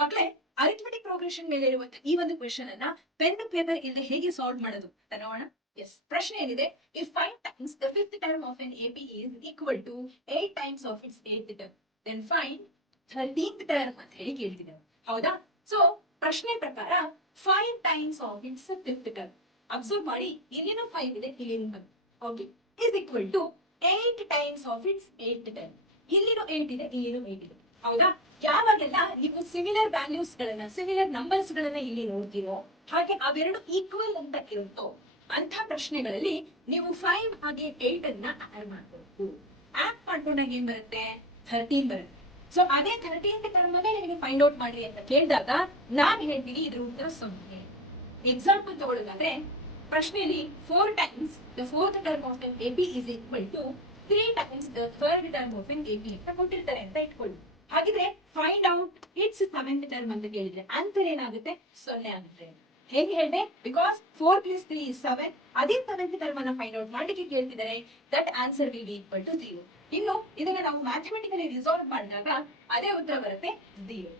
ಮಕ್ಕಳೇ, arithmetic progression ಮೇಲೆ ಇರುವಂತಹ ಈ ಒಂದು ಕ್ವೆಶನ್ ಅನ್ನ ಪೆನ್ ಪೇಪರ್ ಇಲ್ಲದೆ ಹೇಗೆ ಸಾಲ್ವ್ ಮಾಡೋದು ಅಂತ ನೋಡೋಣ. ಎಸ್, ಪ್ರಶ್ನೆ ಏನಿದೆ, if 5 times the fifth term of an AP is equal to 8 times of its eighth term, then find 13th term ಅಂತ ಹೇಳಿ ಕೇಳ್ತಿದ್ದಾರೆ. ಹೌದಾ? ಸೊ ಪ್ರಶ್ನೆ ಪ್ರಕಾರ 5 times of its fifth term, observe ಮಾಡಿ, ಇಲ್ಲಿನೂ 5 ಇದೆ, ಇಲ್ಲಿನೂ 5, okay, is equal to 8 times of its eighth term. ಇಲ್ಲಿನೂ 8 ಇದೆ, ಇಲ್ಲಿನೂ 8 ಇದೆ. ಹೌದಾ? ಯಾವಾಗೆಲ್ಲ ನೀವು ಸಿಮಿಲರ್ ವ್ಯಾಲ್ಯೂಸ್ ಗಳನ್ನ, ಸಿಮಿಲರ್ ನಂಬರ್ಸ್ ಗಳನ್ನ ಇಲ್ಲಿ ನೋಡ್ತೀರೋ, ಹಾಗೆ ಅವೆರಡು ಈಕ್ವಲ್ ಅಂತ ಇರುತ್ತೋ ಅಂತ ಪ್ರಶ್ನೆಗಳಲ್ಲಿ ನೀವು 5 ಹಾಗೆ 8 ಅನ್ನ ಆಡ್ ಮಾಡ್ಬೇಕು. ಆಡ್ ಮಾಡ್ಕೊಂಡಾಗ ಏನ್ ಬರುತ್ತೆ? 13 ಬರುತ್ತೆ. ಸೊ ಅದೇ 13th ಟರ್ಮ್ ಅಲ್ಲೇ ನಿಮಗೆ ಫೈಂಡ್ ಔಟ್ ಮಾಡಿ ಅಂತ ಕೇಳಿದಾಗ ನಾನ್ ಹೇಳ್ತೀನಿ ಇದ್ರ ಉತ್ತರ 0. ಎಕ್ಸಾಂಪಲ್ ತಗೊಳ್ಳೋದಾದ್ರೆ ಪ್ರಶ್ನೆಯಲ್ಲಿ 4 times the fourth term of an AP is equal to 3 times the third term of an AP ಅಂತ ಕೊಟ್ಟಿರ್ತಾರೆ ಅಂತ ಇಟ್ಕೊಳ್ಳಿ. ಹಾಗಿದ್ರೆ find out it's 7th term ಅಂತ ಕೇಳಿದ್ರೆ ಆನ್ಸರ್ ಏನಾಗುತ್ತೆ? 0 ಆಗುತ್ತೆ. ಹೇಗೆ ಹೇಳಿದೆ? Because 4 + 3 is 7. ಅದೇ 7th ಟರ್ಮ್ ಅನ್ನ ಫೈಂಡ್ ಔಟ್ ಮಾಡಲಿಕ್ಕೆ ಕೇಳ್ತಿದ್ದಾರೆ. That answer will be equal to 0. ಇನ್ನು ಇದನ್ನ ನಾವು ಮ್ಯಾಥಮೆಟಿಕಲಿ ರಿಸಾಲ್ವ್ ಮಾಡಿದಾಗ ಅದೇ ಉತ್ತರ ಬರುತ್ತೆ 0.